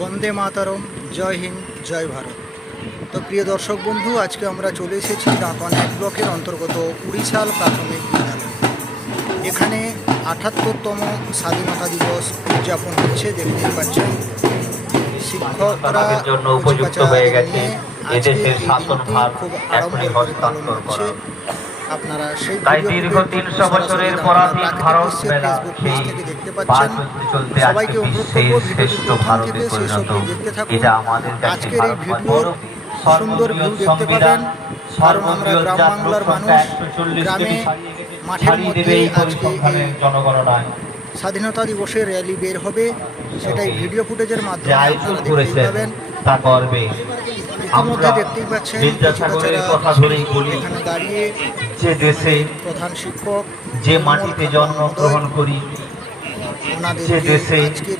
বন্দে মাতারম জয় হিন্দ জয় ভারত। তো প্রিয় দর্শক বন্ধু আজকে আমরা চলে এসেছি দাঁতন এক ব্লকের অন্তর্গত উড়িষ্যাল প্রাথমিক বিদ্যালয়। এখানে আঠাত্তরতম স্বাধীনতা দিবস উদযাপন হচ্ছে দেখতে পাচ্ছেন। শিক্ষকরা জন্য উপযুক্ত হয়ে গেছে। এদেশের শাসনভার এখনই হস্তান্তর করা আপনারা সেই তাই ভিডিও দীর্ঘ তিনশো বছরের পরাধীন ভারত ফেসবুক পেজ থেকে দেখতে পাচ্ছেন সবাইকে অনুরোধ করব শ্রেষ্ঠ ভারতে পরিণত। অবধি দেখতে থাকুন। এটা আমাদের কাছে আজকের এই ভারতবর্ষের ভিডিওর সুন্দর ভিউ দেখতে সংবিধান পাবেন। কারণ আমরা গ্রাম বাংলার মানুষ গ্রামে মাঠের মধ্যে আজকে জনগণনায় স্বাধীনতা দিবসের র্যালি বের হবে। সেটাই ভিডিও ফুটেজের মাধ্যমে আপনারা পাবেন। ইতিমধ্যে দেখতেই পাচ্ছেন কথা ধরেই বলি এখানে দাঁড়িয়ে যে দেশে প্রধান শিক্ষক যে মাটিতে জন্মগ্রহণ করি যে দেশে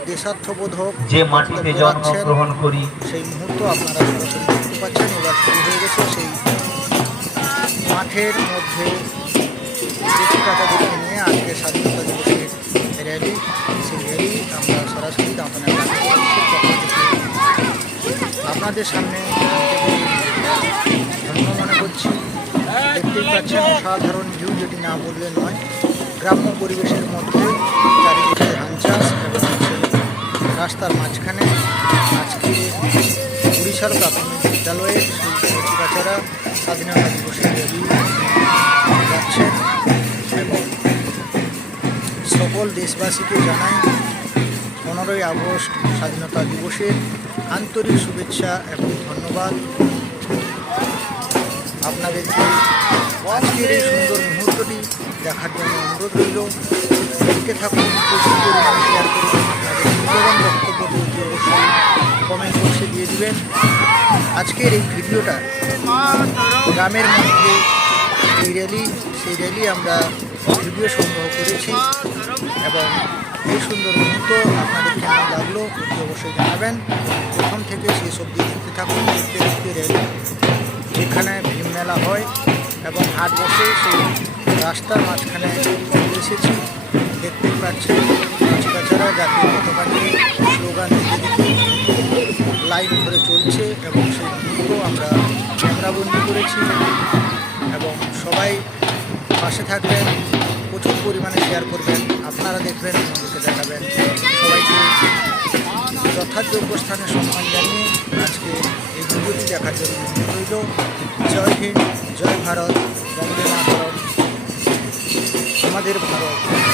দেশাত্মবোধক যে মাটিতে জন্মগ্রহণ করি সেই মুহূর্ত আপনারা সরাসরি দেখতে পাচ্ছেন এবার শুরু হয়ে গেছে সেই মাঠের মধ্যে নিয়ে আজকে স্বাধীনতা দিবসের র্যালি সেই র্যালি আমরা সরাসরি আপনাদের সামনে ধন্য মনে করছি দেখতেই পাচ্ছেন অসাধারণ ভিউ যেটি না বললে নয়। গ্রাম্য পরিবেশের মধ্যে চারিদিকে ধান চাষ এবং রাস্তার মাঝখানে আজকে উড়িষ্যার প্রাথমিক বিদ্যালয়ে সেই স্বাধীনতা র্যালি যাচ্ছেন এবং সকল দেশবাসীকে জানাই পনেরোই আগস্ট স্বাধীনতা দিবসের আন্তরিক শুভেচ্ছা এবং ধন্যবাদ। আপনাদেরকে আজকের এই সুন্দর মুহূর্তটি দেখার জন্য অনুরোধ রইল। দেখতে থাকুন, প্রচুর পরিমাণে শেয়ার করুন, আপনাদের মূল্যবান বক্তব্যটি অতি অবশ্যই কমেন্ট বক্সে দিয়ে দিবেন। আজকের এই ভিডিওটা গ্রামের মধ্যে এই র্যালি সেই র্যালি আমরা ভিডিও সংগ্রহ করেছি এবং এই সুন্দর মুহূর্ত আপনাদের কেমন লাগল অবশ্যই জানাবেন। প্রথম থেকে সেই অবধি দেখতে থাকুন, দেখতে দেখতে র্যালি যেখানে ভীম মেলা হয় এবং হাট বসে সেই রাস্তার মাঝখানে এসেছি। দেখতেই পাচ্ছেন বাচ্চারা জাতীয় পতাকা নিয়ে স্লোগান দিতে দিতে লাইন ধরে চলছে এবং সেই মুহূর্ত আমরা ক্যামেরাবন্দি করেছি এবং সবাই পাশে থাকবেন, প্রচুর পরিমাণে শেয়ার করবেন, আপনারা দেখবেন অন্যদেরকে দেখাবেন। সবাইকে যথাযোগ্য স্থানে সম্মান জানিয়ে আজকে ভিডিওটি দেখার জন্য রইল জয় হিন্দ জয় ভারত বন্দে মাতরম। আমাদের ভারত।